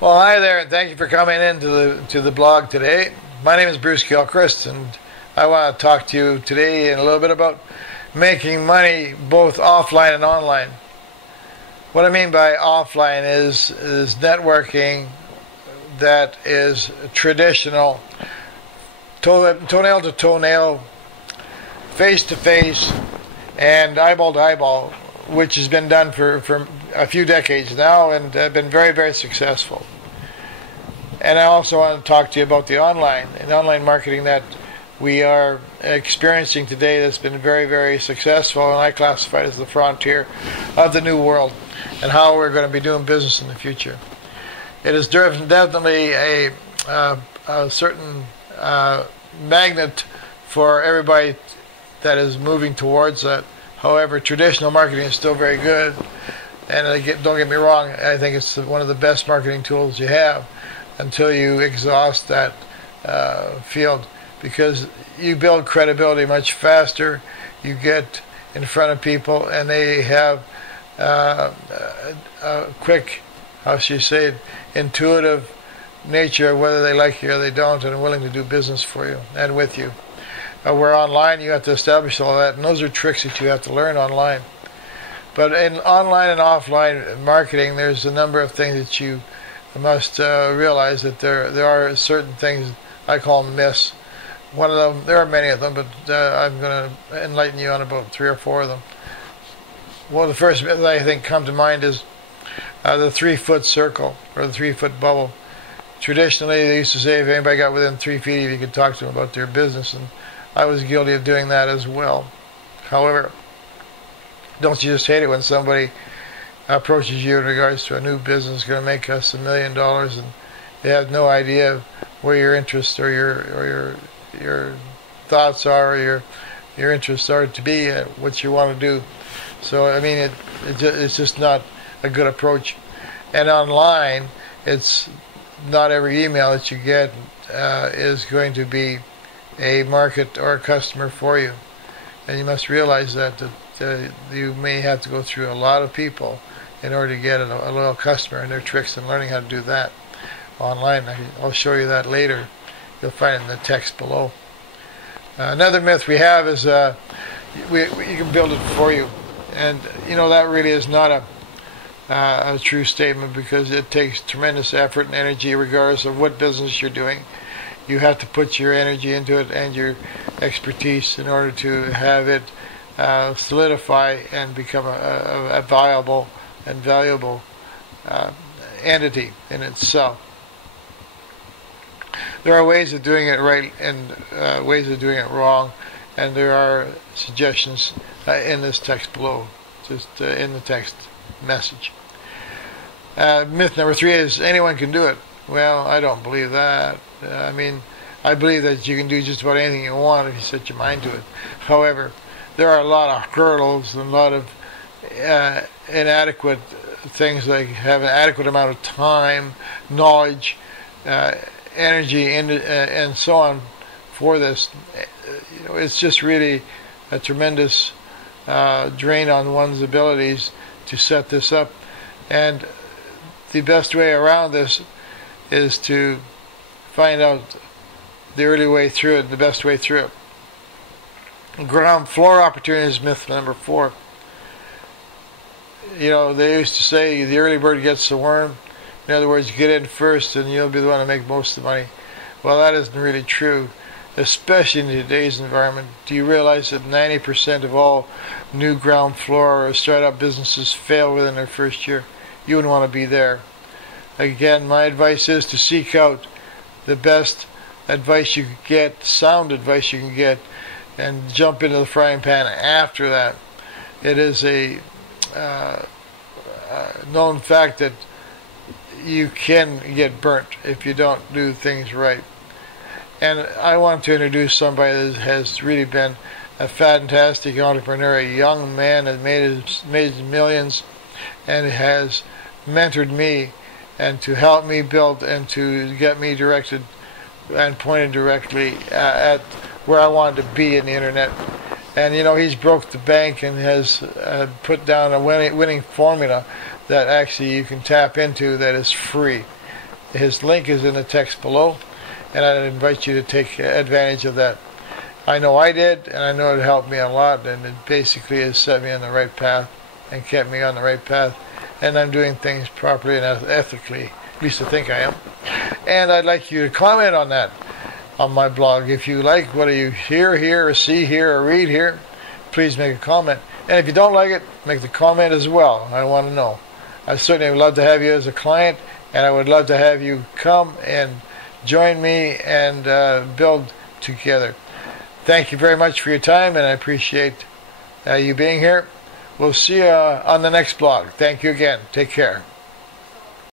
Well, hi there, and thank you for coming in to the blog today. My name is Bruce Gilchrist, and I want to talk to you today in a little bit about making money both offline and online. What I mean by offline is networking that is traditional, toenail to toenail, face to face, and eyeball to eyeball, which has been done for a few decades now and been very, very successful. And I also want to talk to you about the online marketing that we are experiencing today that's been very, very successful, and I classify it as the frontier of the new world and how we're going to be doing business in the future. It is definitely a certain magnet for everybody that is moving towards that. However, traditional marketing is still very good, and don't get me wrong, I think it's one of the best marketing tools you have until you exhaust that field, because you build credibility much faster. You get in front of people, and they have a quick, how should you say it, intuitive nature, whether they like you or they don't, and are willing to do business for you and with you. Where online, you have to establish all that, and those are tricks that you have to learn online. But in online and offline marketing, there's a number of things that you must realize that there are certain things, I call them myths. One of them, there are many of them, but I'm going to enlighten you on about 3 or 4 of them. One of the first myths I think come to mind is the 3-foot circle or the 3-foot bubble. Traditionally, they used to say if anybody got within 3 feet, you could talk to them about their business, and I was guilty of doing that as well. However, don't you just hate it when somebody approaches you in regards to a new business going to make us $1 million, and they have no idea where your interests or your thoughts are, or your interests are to be, what you want to do. So I mean, it's just not a good approach. And online, it's not every email that you get is going to be a market or a customer for you, and you must realize that you may have to go through a lot of people in order to get a loyal customer, and their tricks in learning how to do that online. I'll show you that later. You'll find it in the text below. Another myth we have is you can build it for you, and that really is not a true statement, because it takes tremendous effort and energy regardless of what business you're doing. You have to put your energy into it and your expertise in order to have it solidify and become a viable and valuable entity in itself. There are ways of doing it right and ways of doing it wrong, and there are suggestions in this text below, just in the text message. Myth number 3 is anyone can do it. Well, I don't believe that. I believe that you can do just about anything you want if you set your mind to it. However, there are a lot of hurdles and a lot of inadequate things, like have an adequate amount of time, knowledge, energy, and so on for this. It's just really a tremendous drain on one's abilities to set this up. And the best way around this is to find out the early way through it, the best way through it. Ground floor opportunities, myth number 4. They used to say the early bird gets the worm. In other words, get in first and you'll be the one to make most of the money. Well, that isn't really true, especially in today's environment. Do you realize that 90% of all new ground floor or startup businesses fail within their first year? You wouldn't want to be there. Again, my advice is to seek out the best advice you can get, sound advice you can get, and jump into the frying pan after that. It is a known fact that you can get burnt if you don't do things right. And I want to introduce somebody that has really been a fantastic entrepreneur, a young man that made his millions and has mentored me and to help me build and to get me directed and pointed directly at where I wanted to be in the internet. And he's broke the bank and has put down a winning formula that actually you can tap into that is free. His link is in the text below, and I invite you to take advantage of that. I know I did, and I know it helped me a lot, and it basically has set me on the right path and kept me on the right path, and I'm doing things properly and ethically. At least I think I am. And I'd like you to comment on that on my blog. If you like what you hear here, or see here, or read here, please make a comment. And if you don't like it, make the comment as well. I want to know. I certainly would love to have you as a client, and I would love to have you come and join me and build together. Thank you very much for your time, and I appreciate you being here. We'll see you on the next blog. Thank you again. Take care.